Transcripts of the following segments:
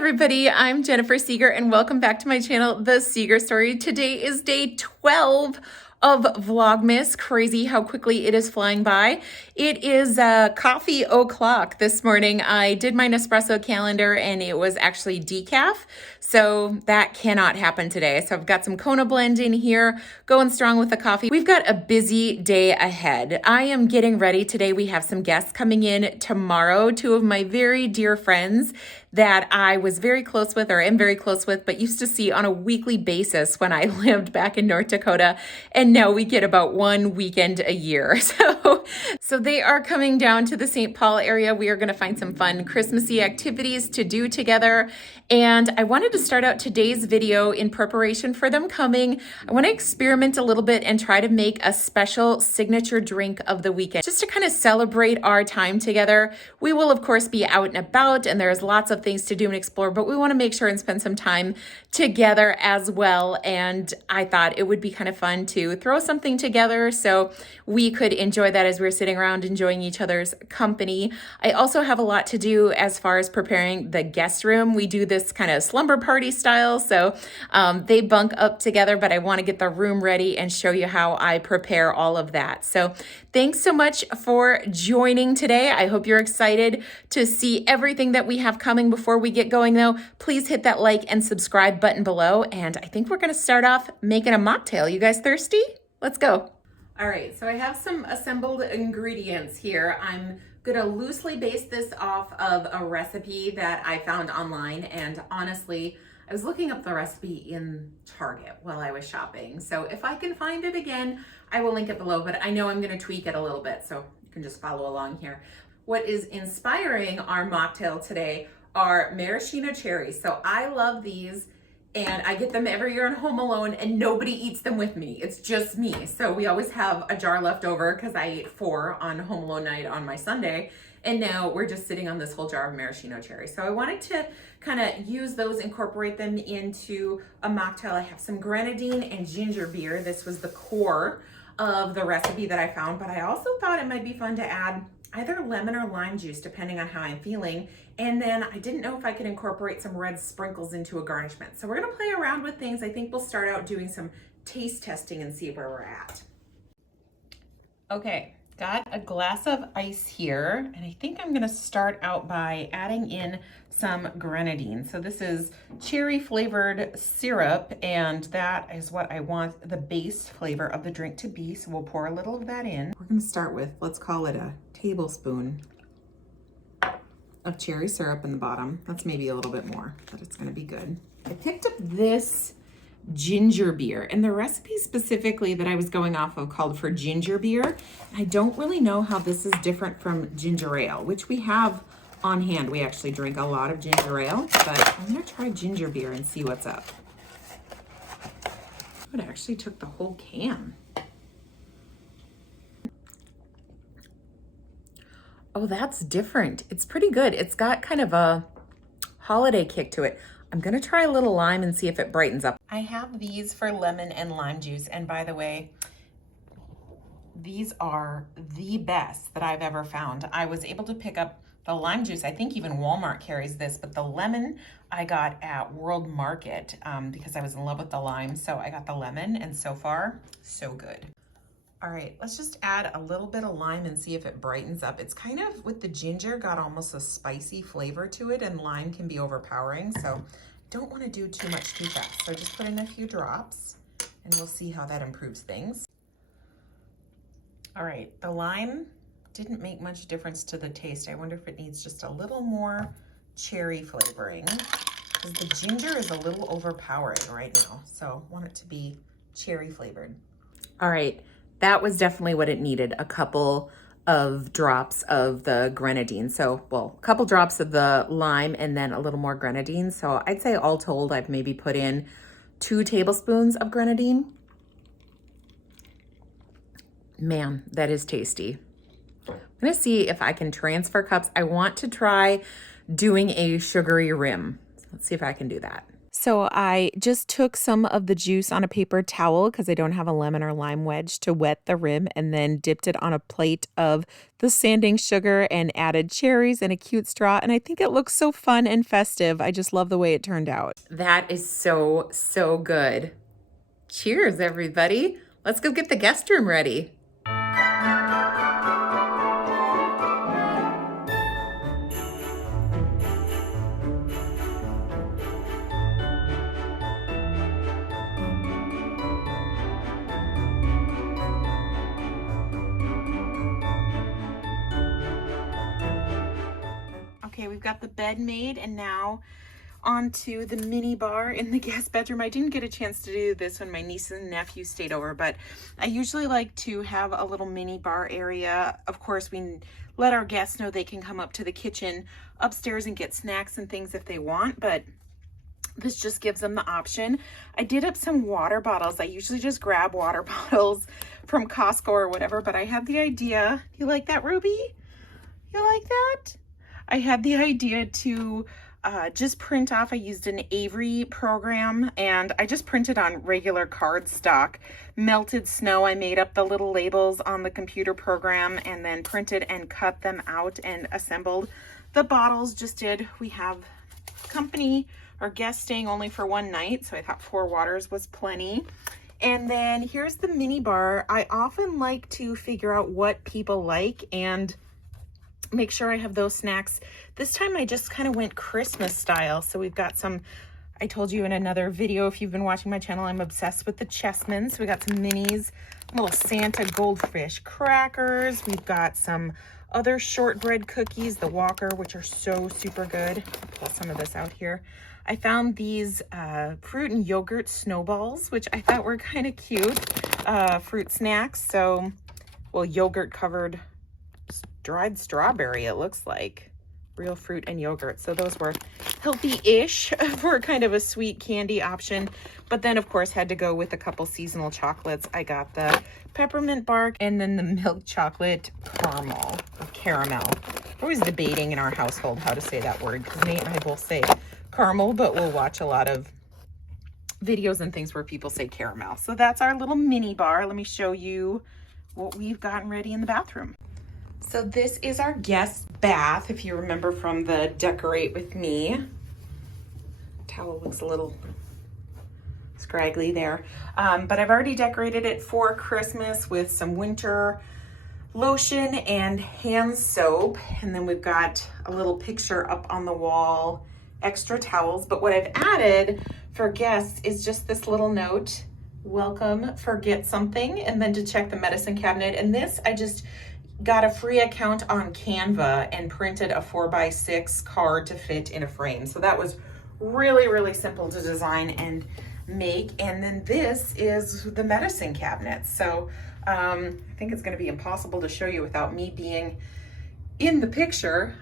everybody, I'm Jennifer Seeger and welcome back to my channel, The Seeger Story. Today is day 12 of Vlogmas. Crazy how quickly it is flying by. It is coffee o'clock this morning. I did my Nespresso calendar and it was actually decaf, so that cannot happen today. So I've got some Kona blend in here, going strong with the coffee. We've got a busy day ahead. I am getting ready today. We have some guests coming in tomorrow, two of my very dear friends that I was very close with, or am very close with, but used to see on a weekly basis when I lived back in North Dakota. And now we get about one weekend a year. So they are coming down to the St. Paul area. We are going to find some fun Christmassy activities to do together. And I wanted to start out today's video in preparation for them coming. I want to experiment a little bit and try to make a special signature drink of the weekend, just to kind of celebrate our time together. We will, of course, be out and about, and there's lots of things to do and explore, but we want to make sure and spend some time together as well. And I thought it would be kind of fun to throw something together so we could enjoy that as we're sitting around enjoying each other's company. I also have a lot to do as far as preparing the guest room. We do this kind of slumber party style, so they bunk up together, but I want to get the room ready and show you how I prepare all of that. So thanks so much for joining today. I hope you're excited to see everything that we have coming. Before we get going though, please hit that like and subscribe button below. And I think we're going to start off making a mocktail. You guys thirsty? Let's go. All right, so I have some assembled ingredients here. I'm gonna loosely base this off of a recipe that I found online, and honestly, I was looking up the recipe in Target while I was shopping. So if I can find it again, I will link it below, but I know I'm gonna tweak it a little bit, so you can just follow along here. What is inspiring our mocktail today are maraschino cherries. So I love these, and I get them every year on Home Alone, and nobody eats them with me. It's just me. So we always have a jar left over because I ate 4 on Home Alone night on my Sunday. And now we're just sitting on this whole jar of maraschino cherries. So I wanted to kind of use those, incorporate them into a mocktail. I have some grenadine and ginger beer. This was the core of the recipe that I found, but I also thought it might be fun to add either lemon or lime juice, depending on how I'm feeling. And then I didn't know if I could incorporate some red sprinkles into a garnishment. So we're gonna play around with things. I think we'll start out doing some taste testing and see where we're at. Okay, got a glass of ice here. And I think I'm gonna start out by adding in some grenadine. So this is cherry flavored syrup, and that is what I want the base flavor of the drink to be. So we'll pour a little of that in. We're gonna start with, let's call it a tablespoon of cherry syrup in the bottom. That's maybe a little bit more, but it's gonna be good. I picked up this ginger beer, and the recipe specifically that I was going off of called for ginger beer. I don't really know how this is different from ginger ale, which we have on hand. We actually drink a lot of ginger ale, but I'm gonna try ginger beer and see what's up. It actually took the whole can. Oh, that's different. It's pretty good. It's got kind of a holiday kick to it. I'm gonna try a little lime and see if it brightens up. I have these for lemon and lime juice. And by the way, these are the best that I've ever found. I was able to pick up the lime juice. I think even Walmart carries this, but the lemon I got at World Market because I was in love with the lime. So I got the lemon, and so far, so good. All right, let's just add a little bit of lime and see if it brightens up. It's kind of, with the ginger, got almost a spicy flavor to it, and lime can be overpowering, so don't want to do too much too fast. So just put in a few drops, and we'll see how that improves things. All right, the lime didn't make much difference to the taste. I wonder if it needs just a little more cherry flavoring, because the ginger is a little overpowering right now, so I want it to be cherry flavored. All right. That was definitely what it needed, a couple of drops of the grenadine. So, well, a couple drops of the lime and then a little more grenadine. So I'd say all told, I've maybe put in 2 tablespoons of grenadine. Man, that is tasty. I'm gonna see if I can transfer cups. I want to try doing a sugary rim. Let's see if I can do that. So I just took some of the juice on a paper towel because I don't have a lemon or lime wedge to wet the rim, and then dipped it on a plate of the sanding sugar and added cherries and a cute straw. And I think it looks so fun and festive. I just love the way it turned out. That is so, so good. Cheers, everybody. Let's go get the guest room ready. Okay, we've got the bed made, and now onto the mini bar in the guest bedroom. I didn't get a chance to do this when my niece and nephew stayed over, but I usually like to have a little mini bar area. Of course, we let our guests know they can come up to the kitchen upstairs and get snacks and things if they want, but this just gives them the option. I did up some water bottles. I usually just grab water bottles from Costco or whatever, but I had the idea. You like that, Ruby? You like that? I had the idea to just print off. I used an Avery program, and I just printed on regular cardstock, melted snow. I made up the little labels on the computer program and then printed and cut them out and assembled the bottles. We have company or guests staying only for one night, so I thought 4 waters was plenty. And then here's the mini bar. I often like to figure out what people like and make sure I have those snacks. This time I just kind of went Christmas style. So we've got some, I told you in another video, if you've been watching my channel, I'm obsessed with the Chessmen. So we got some minis, little Santa goldfish crackers. We've got some other shortbread cookies, the Walker, which are so super good. I'll pull some of this out here. I found these fruit and yogurt snowballs, which I thought were kind of cute, fruit snacks. So, well, yogurt covered dried strawberry, it looks like. Real fruit and yogurt. So those were healthy-ish for kind of a sweet candy option. But then, of course, had to go with a couple seasonal chocolates. I got the peppermint bark and then the milk chocolate caramel. We're always debating in our household how to say that word, because Nate and I both say caramel, but we'll watch a lot of videos and things where people say caramel. So that's our little mini bar. Let me show you what we've gotten ready in the bathroom. So this is our guest bath, if you remember from the Decorate With Me. Towel looks a little scraggly there. But I've already decorated it for Christmas with some winter lotion and hand soap. And then we've got a little picture up on the wall, extra towels. But what I've added for guests is just this little note, welcome, forget something, and then to check the medicine cabinet. And this, I just got a free account on Canva and printed a 4x6 card to fit in a frame. So that was really, really simple to design and make. And then this is the medicine cabinet. So I think it's going to be impossible to show you without me being in the picture.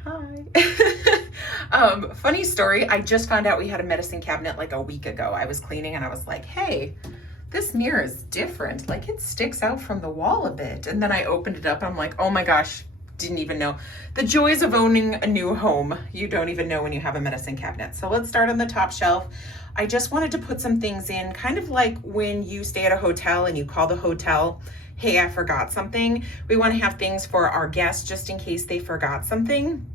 Hi. Funny story. I just found out we had a medicine cabinet like a week ago. I was cleaning and I was like, hey, this mirror is different. Like, it sticks out from the wall a bit. And then I opened it up. I'm like, oh my gosh, didn't even know. The joys of owning a new home. You don't even know when you have a medicine cabinet. So let's start on the top shelf. I just wanted to put some things in, kind of like when you stay at a hotel and you call the hotel, hey, I forgot something. We want to have things for our guests just in case they forgot something.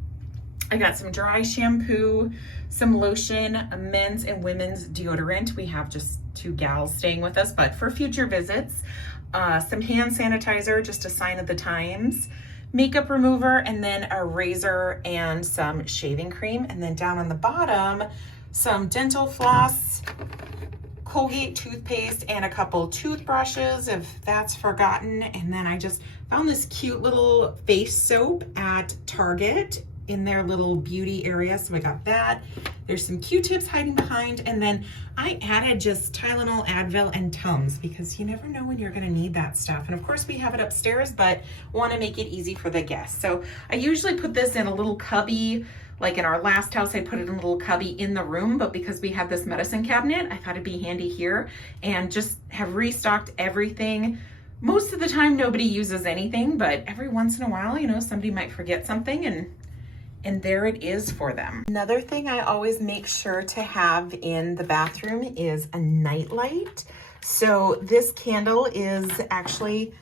I got some dry shampoo, some lotion, a men's and women's deodorant. We have just 2 gals staying with us, but for future visits, some hand sanitizer, just a sign of the times, makeup remover, and then a razor and some shaving cream. And then down on the bottom, some dental floss, Colgate toothpaste, and a couple toothbrushes if that's forgotten. And then I just found this cute little face soap at Target in their little beauty area. So I got that. There's some Q-tips hiding behind. And then I added just Tylenol, Advil, and Tums because you never know when you're going to need that stuff. And of course we have it upstairs, but want to make it easy for the guests. So I usually put this in a little cubby. Like in our last house, I put it in a little cubby in the room, but because we have this medicine cabinet, I thought it'd be handy here and just have restocked everything. Most of the time, nobody uses anything, but every once in a while, you know, somebody might forget something and And there it is for them. Another thing I always make sure to have in the bathroom is a nightlight. So this candle is actually,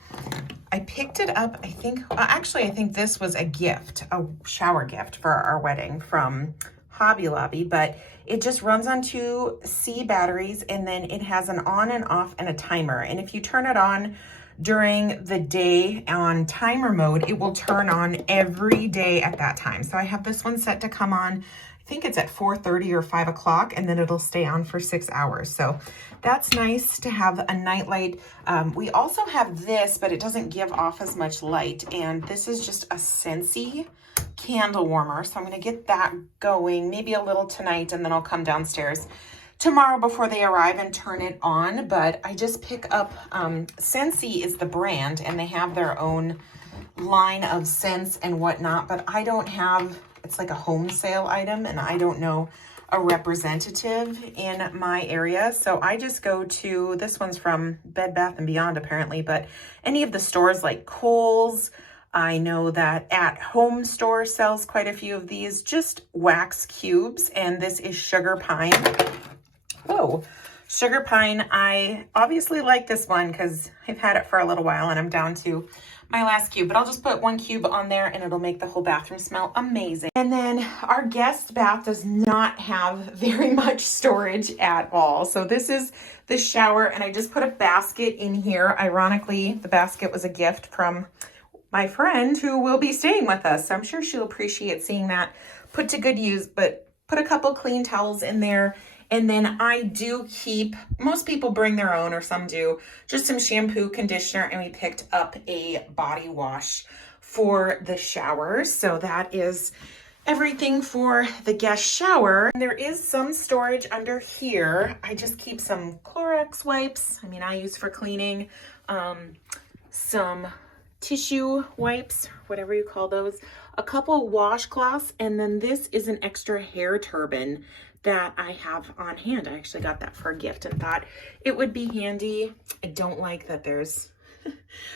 I picked it up, I think this was a gift, a shower gift for our wedding from Hobby Lobby, but it just runs on 2 C batteries, and then it has an on and off and a timer. And if you turn it on during the day on timer mode, it will turn on every day at that time. So I have this one set to come on, I think it's at 4:30 or 5 o'clock, and then it'll stay on for 6 hours. So that's nice to have a nightlight. We also have this, but it doesn't give off as much light. And this is just a Scentsy candle warmer. So I'm gonna get that going, maybe a little tonight, and then I'll come downstairs tomorrow before they arrive and turn it on. But I just pick up, Scentsy is the brand, and they have their own line of scents and whatnot, but I don't have, it's like a home sale item, and I don't know a representative in my area. So I just go to, this one's from Bed Bath & Beyond apparently, but any of the stores like Kohl's, I know that At Home Store sells quite a few of these, just wax cubes, and this is Sugar Pine. Whoa, Sugar Pine. I obviously like this one because I've had it for a little while and I'm down to my last cube, but I'll just put 1 cube on there and it'll make the whole bathroom smell amazing. And then our guest bath does not have very much storage at all. So this is the shower, and I just put a basket in here. Ironically, the basket was a gift from my friend who will be staying with us. So I'm sure she'll appreciate seeing that put to good use, but put a couple clean towels in there. And then I do keep, most people bring their own, or some do, just some shampoo, conditioner, and we picked up a body wash for the shower. So that is everything for the guest shower. And there is some storage under here. I just keep some Clorox wipes. I mean, I use for cleaning, some tissue wipes, whatever you call those, a couple washcloths, and then this is an extra hair turban that I have on hand. I actually got that for a gift and thought it would be handy. I don't like that there's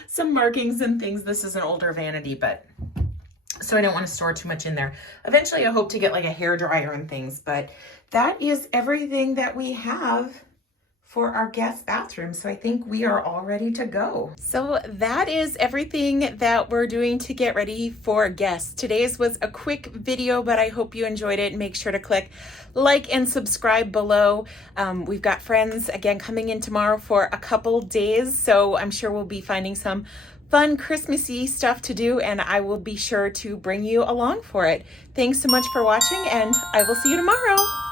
some markings and things. This is an older vanity, but so I don't want to store too much in there. Eventually I hope to get like a hair dryer and things, but that is everything that we have for our guest bathroom. So I think we are all ready to go. So that is everything that we're doing to get ready for guests. Today's was a quick video, but I hope you enjoyed it. Make sure to click like and subscribe below. We've got friends again coming in tomorrow for a couple days, so I'm sure we'll be finding some fun Christmassy stuff to do, and I will be sure to bring you along for it. Thanks so much for watching, and I will see you tomorrow.